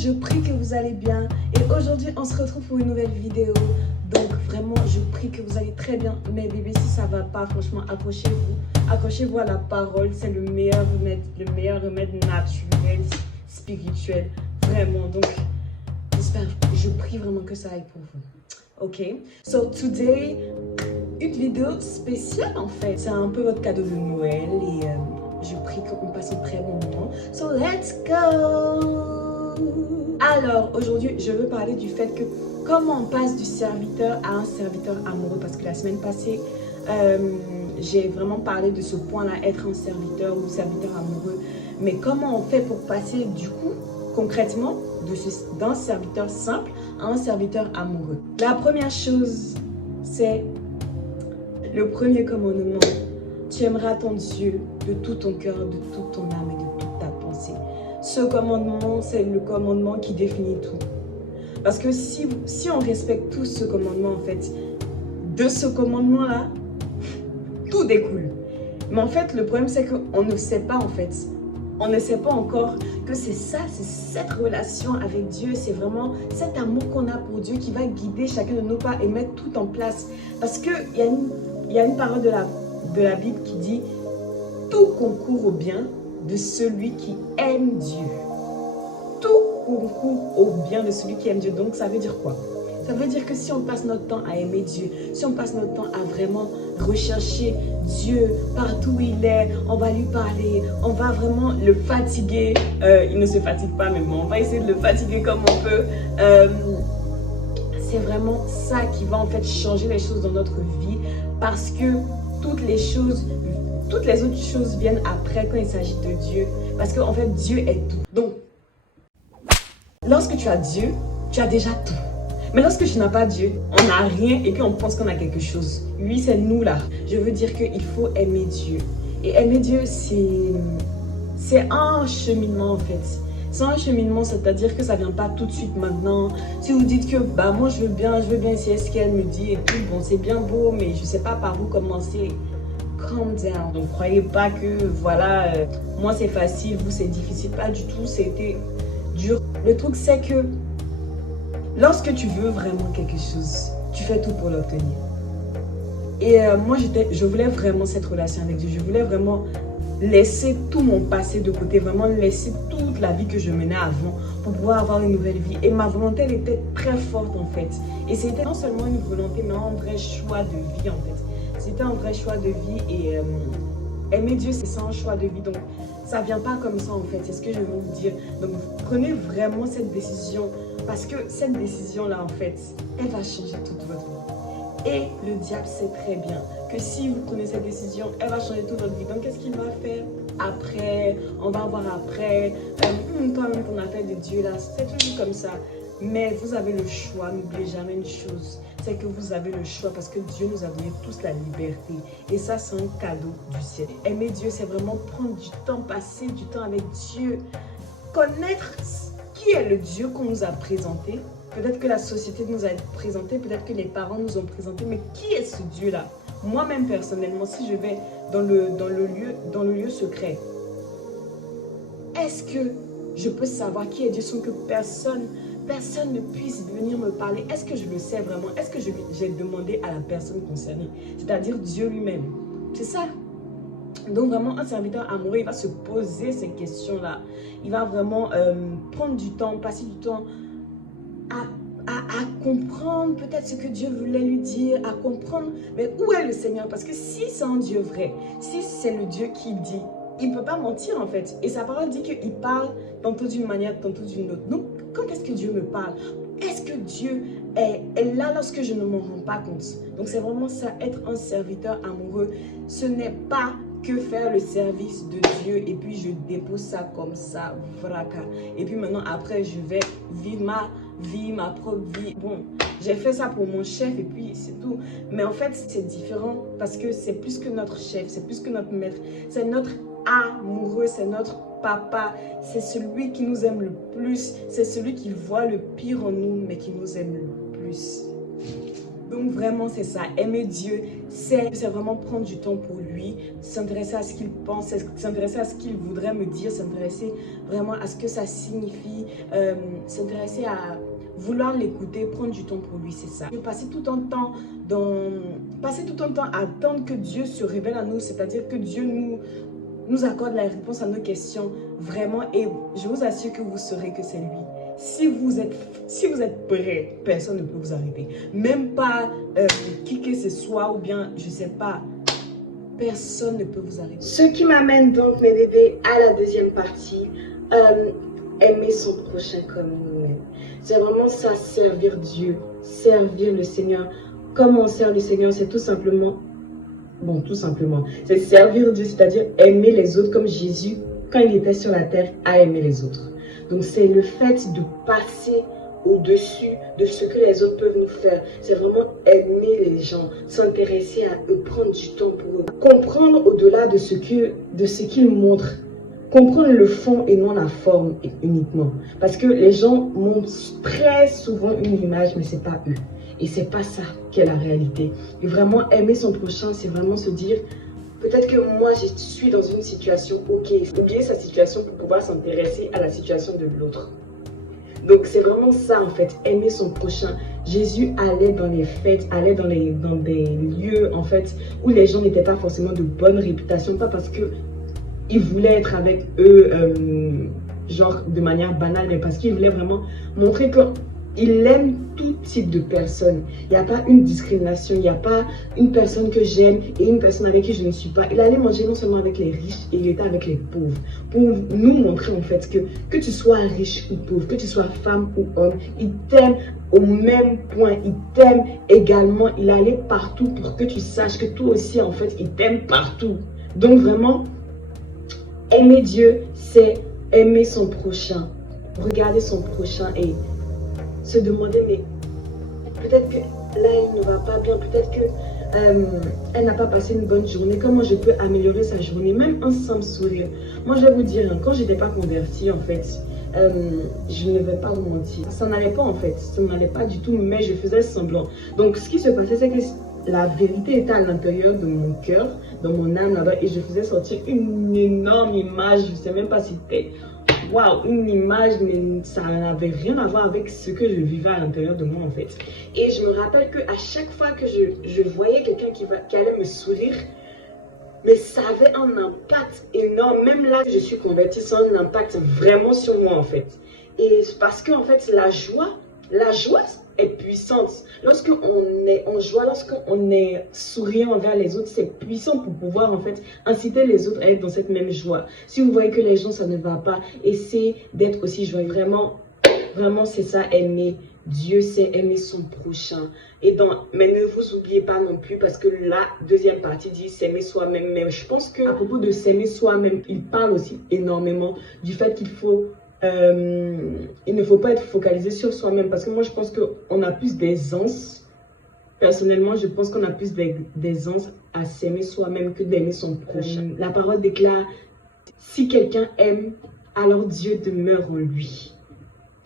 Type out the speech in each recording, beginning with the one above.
je prie que vous allez bien. Et aujourd'hui, on se retrouve pour une nouvelle vidéo. Donc vraiment, je prie que vous allez très bien. Mais bébé, si ça va pas, franchement, accrochez-vous. Accrochez-vous à la parole. C'est le meilleur remède naturel, spirituel. Vraiment. Donc, je prie vraiment que ça aille pour vous. Ok? So, today, une vidéo spéciale en fait. C'est un peu votre cadeau de Noël et je prie qu'on passe un très bon moment. So, let's go! Alors, aujourd'hui, je veux parler du fait que comment on passe du serviteur à un serviteur amoureux. Parce que la semaine passée, j'ai vraiment parlé de ce point-là, être un serviteur ou serviteur amoureux. Mais comment on fait pour passer du coup, concrètement, d'un serviteur simple à un serviteur amoureux? La première chose, c'est le premier commandement. Tu aimeras ton Dieu de tout ton cœur, de toute ton âme et de toute ta pensée. Ce commandement, c'est le commandement qui définit tout. Parce que si on respecte tout ce commandement, en fait, de ce commandement-là, tout découle. Mais en fait, le problème, c'est qu'on ne sait pas, en fait. On ne sait pas encore que c'est ça, c'est cette relation avec Dieu, c'est vraiment cet amour qu'on a pour Dieu qui va guider chacun de nos pas et mettre tout en place. Parce qu'il y a une parole de la Bible qui dit « Tout concourt au bien de celui qui aime Dieu ». Tout concourt au bien de celui qui aime Dieu. Donc, ça veut dire quoi? Ça veut dire que si on passe notre temps à aimer Dieu, si on passe notre temps à vraiment rechercher Dieu partout où il est, on va lui parler, on va vraiment le fatiguer. Il ne se fatigue pas, mais bon, on va essayer de le fatiguer comme on peut. C'est vraiment ça qui va en fait changer les choses dans notre vie parce que toutes les autres choses viennent après quand il s'agit de Dieu. Parce qu'en fait, Dieu est tout. Donc, lorsque tu as Dieu, tu as déjà tout. Mais lorsque tu n'as pas Dieu, on n'a rien et puis on pense qu'on a quelque chose. Lui, c'est nous là. Je veux dire qu'il faut aimer Dieu. Et aimer Dieu, c'est un cheminement en fait. C'est un cheminement, c'est-à-dire que ça ne vient pas tout de suite maintenant. Si vous dites que bah, moi je veux bien essayer ce qu'elle me dit et puis bon, c'est bien beau, mais je ne sais pas par où commencer. Calm down. Donc, croyez pas que voilà, moi c'est facile, vous c'est difficile. Pas du tout, c'était dur. Le truc, c'est que lorsque tu veux vraiment quelque chose, tu fais tout pour l'obtenir. Et moi, je voulais vraiment cette relation avec Dieu. Je voulais vraiment laisser tout mon passé de côté, vraiment laisser toute la vie que je menais avant pour pouvoir avoir une nouvelle vie. Et ma volonté, elle était très forte en fait. Et c'était non seulement une volonté, mais un vrai choix de vie en fait. C'était un vrai choix de vie et aimer Dieu, c'est ça un choix de vie. Donc, ça ne vient pas comme ça en fait, c'est ce que je veux vous dire. Donc, prenez vraiment cette décision parce que cette décision-là en fait, elle va changer toute votre vie. Et le diable sait très bien que si vous prenez cette décision, elle va changer toute votre vie. Donc, qu'est-ce qu'il va faire après? On va voir après. Toi-même, ton affaire de Dieu là, c'est toujours comme ça. Mais vous avez le choix, n'oubliez jamais une chose, c'est que vous avez le choix parce que Dieu nous a donné tous la liberté. Et ça, c'est un cadeau du ciel. Aimer Dieu, c'est vraiment prendre du temps, passer du temps avec Dieu, connaître qui est le Dieu qu'on nous a présenté. Peut-être que la société nous a présenté, peut-être que les parents nous ont présenté, mais qui est ce Dieu-là? Moi-même, personnellement, si je vais dans le lieu secret, est-ce que je peux savoir qui est Dieu sans que personne ne puisse venir me parler? Est-ce que je le sais vraiment? Est-ce que j'ai demandé à la personne concernée? C'est-à-dire Dieu lui-même. C'est ça. Donc vraiment, un serviteur amoureux, il va se poser ces questions-là. Il va vraiment prendre du temps, passer du temps à comprendre peut-être ce que Dieu voulait lui dire, à comprendre mais où est le Seigneur? Parce que si c'est un Dieu vrai, si c'est le Dieu qui dit, il ne peut pas mentir en fait. Et sa parole dit qu'il parle tantôt d'une manière, tantôt d'une autre. Donc, quand est-ce que Dieu me parle? Est-ce que Dieu est là lorsque je ne m'en rends pas compte? Donc, c'est vraiment ça, être un serviteur amoureux. Ce n'est pas que faire le service de Dieu et puis je dépose ça comme ça, vraca. Et puis maintenant, après, je vais vivre ma vie, ma propre vie. Bon, j'ai fait ça pour mon chef et puis c'est tout. Mais en fait, c'est différent parce que c'est plus que notre chef, c'est plus que notre maître. C'est notre amoureux, c'est notre papa. C'est celui qui nous aime le plus. C'est celui qui voit le pire en nous, mais qui nous aime le plus. Donc vraiment c'est ça, aimer Dieu, c'est vraiment prendre du temps pour lui, s'intéresser à ce qu'il pense, s'intéresser à ce qu'il voudrait me dire, s'intéresser vraiment à ce que ça signifie, s'intéresser à vouloir l'écouter, prendre du temps pour lui, c'est ça. Passer tout un temps à attendre que Dieu se révèle à nous, c'est-à-dire que Dieu nous accorde la réponse à nos questions, vraiment, et je vous assure que vous saurez que c'est lui. Si vous êtes prêt, personne ne peut vous arrêter. Même pas qui que ce soit ou bien, je sais pas, personne ne peut vous arrêter. Ce qui m'amène donc, mes bébés, à la deuxième partie, aimer son prochain comme nous-mêmes. C'est vraiment ça, servir Dieu, servir le Seigneur. Comment on sert le Seigneur, c'est tout simplement, c'est servir Dieu, c'est-à-dire aimer les autres comme Jésus, quand il était sur la terre, a aimé les autres. Donc c'est le fait de passer au-dessus de ce que les autres peuvent nous faire. C'est vraiment aimer les gens, s'intéresser à eux, prendre du temps pour eux. Comprendre au-delà de ce qu'ils montrent. Comprendre le fond et non la forme uniquement. Parce que les gens montrent très souvent une image, mais c'est pas eux. Et c'est pas ça qui est la réalité. Et vraiment aimer son prochain, c'est vraiment se dire... Peut-être que moi, je suis dans une situation, ok, oublier sa situation pour pouvoir s'intéresser à la situation de l'autre. Donc, c'est vraiment ça, en fait, aimer son prochain. Jésus allait dans les fêtes, allait dans des lieux, en fait, où les gens n'étaient pas forcément de bonne réputation, pas parce qu'il voulait être avec eux, genre de manière banale, mais parce qu'il voulait vraiment montrer qu'il aime tout type de personnes. Il n'y a pas une discrimination, il n'y a pas une personne que j'aime et une personne avec qui je ne suis pas. Il allait manger non seulement avec les riches, il était avec les pauvres. Pour nous montrer en fait que tu sois riche ou pauvre, que tu sois femme ou homme, il t'aime au même point, il t'aime également. Il allait partout pour que tu saches que toi aussi en fait, il t'aime partout. Donc vraiment, aimer Dieu, c'est aimer son prochain. Regarder son prochain et se demander, mais peut-être que là, il ne va pas bien, peut-être qu'elle n'a pas passé une bonne journée. Comment je peux améliorer sa journée, même un simple sourire. Moi, je vais vous dire, quand je n'étais pas convertie, en fait, je ne vais pas vous mentir. Ça n'allait pas, en fait. Ça n'allait pas du tout, mais je faisais semblant. Donc, ce qui se passait, c'est que la vérité était à l'intérieur de mon cœur, dans mon âme là-bas, et je faisais sortir une énorme image. Je ne sais même pas si c'était... Waouh, une image, mais ça n'avait rien à voir avec ce que je vivais à l'intérieur de moi en fait. Et je me rappelle qu'à chaque fois que je voyais quelqu'un qui allait me sourire, mais ça avait un impact énorme. Même là que je suis convertie, ça a un impact vraiment sur moi en fait. Et parce que en fait, la joie est puissante. Lorsqu'on est en joie, lorsqu'on est souriant envers les autres, c'est puissant pour pouvoir en fait inciter les autres à être dans cette même joie. Si vous voyez que les gens ça ne va pas, essayez d'être aussi joyeux. Vraiment c'est ça, aimer Dieu, c'est aimer son prochain. Mais ne vous oubliez pas non plus, parce que la deuxième partie dit s'aimer soi-même. Mais je pense qu'à propos de s'aimer soi-même, il parle aussi énormément du fait qu'il faut il ne faut pas être focalisé sur soi-même, parce que moi je pense qu'on a plus d'aisance. Personnellement, je pense qu'on a plus d'aisance à s'aimer soi-même que d'aimer son prochain. La parole déclare, si quelqu'un aime, alors Dieu demeure en lui.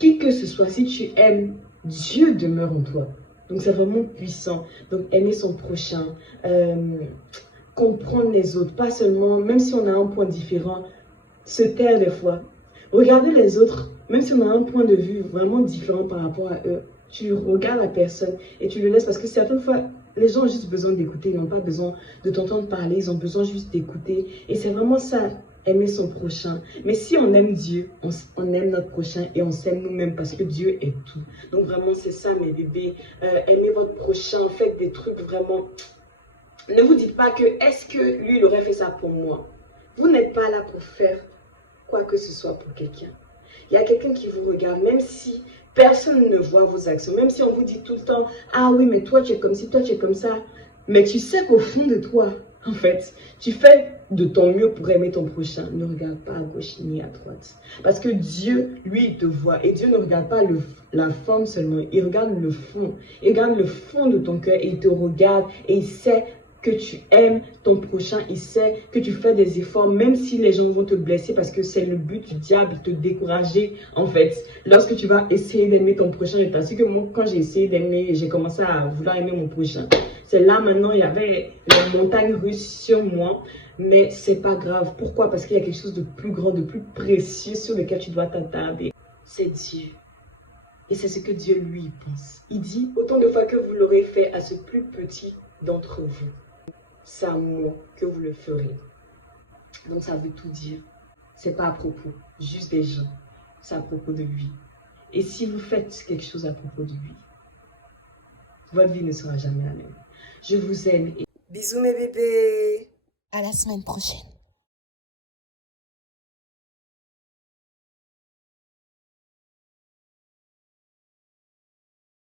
Qui que ce soit, si tu aimes, Dieu demeure en toi. Donc c'est vraiment puissant. Donc aimer son prochain, comprendre les autres, pas seulement, même si on a un point différent, se taire des fois. Regarder les autres, même si on a un point de vue vraiment différent par rapport à eux, tu regardes la personne et tu le laisses, parce que certaines fois, les gens ont juste besoin d'écouter, ils n'ont pas besoin de t'entendre parler, ils ont besoin juste d'écouter. Et c'est vraiment ça, aimer son prochain. Mais si on aime Dieu, on aime notre prochain et on s'aime nous-mêmes, parce que Dieu est tout. Donc vraiment, c'est ça mes bébés, aimez votre prochain, faites des trucs vraiment... Ne vous dites pas que, est-ce que lui, il aurait fait ça pour moi? Vous n'êtes pas là pour faire quoi que ce soit pour quelqu'un. Il y a quelqu'un qui vous regarde, même si personne ne voit vos actions, même si on vous dit tout le temps, ah oui, mais toi tu es comme ci, toi tu es comme ça, mais tu sais qu'au fond de toi, en fait, tu fais de ton mieux pour aimer ton prochain. Ne regarde pas à gauche ni à droite, parce que Dieu, lui, il te voit, et Dieu ne regarde pas la forme seulement, il regarde le fond, il regarde le fond de ton cœur, et il te regarde, et il sait que tu aimes ton prochain, il sait que tu fais des efforts, même si les gens vont te blesser, parce que c'est le but du diable, te décourager, en fait. Lorsque tu vas essayer d'aimer ton prochain, je t'assure que moi, quand j'ai essayé d'aimer, j'ai commencé à vouloir aimer mon prochain. C'est là, maintenant, il y avait les montagnes russes sur moi, mais c'est pas grave. Pourquoi? Parce qu'il y a quelque chose de plus grand, de plus précieux sur lequel tu dois t'attarder. C'est Dieu. Et c'est ce que Dieu lui pense. Il dit, autant de fois que vous l'aurez fait à ce plus petit d'entre vous, c'est à moi que vous le ferez. Donc ça veut tout dire. C'est pas à propos juste des gens, c'est à propos de lui. Et si vous faites quelque chose à propos de lui, votre vie ne sera jamais la même. Je vous aime. Bisous mes bébés. À la semaine prochaine.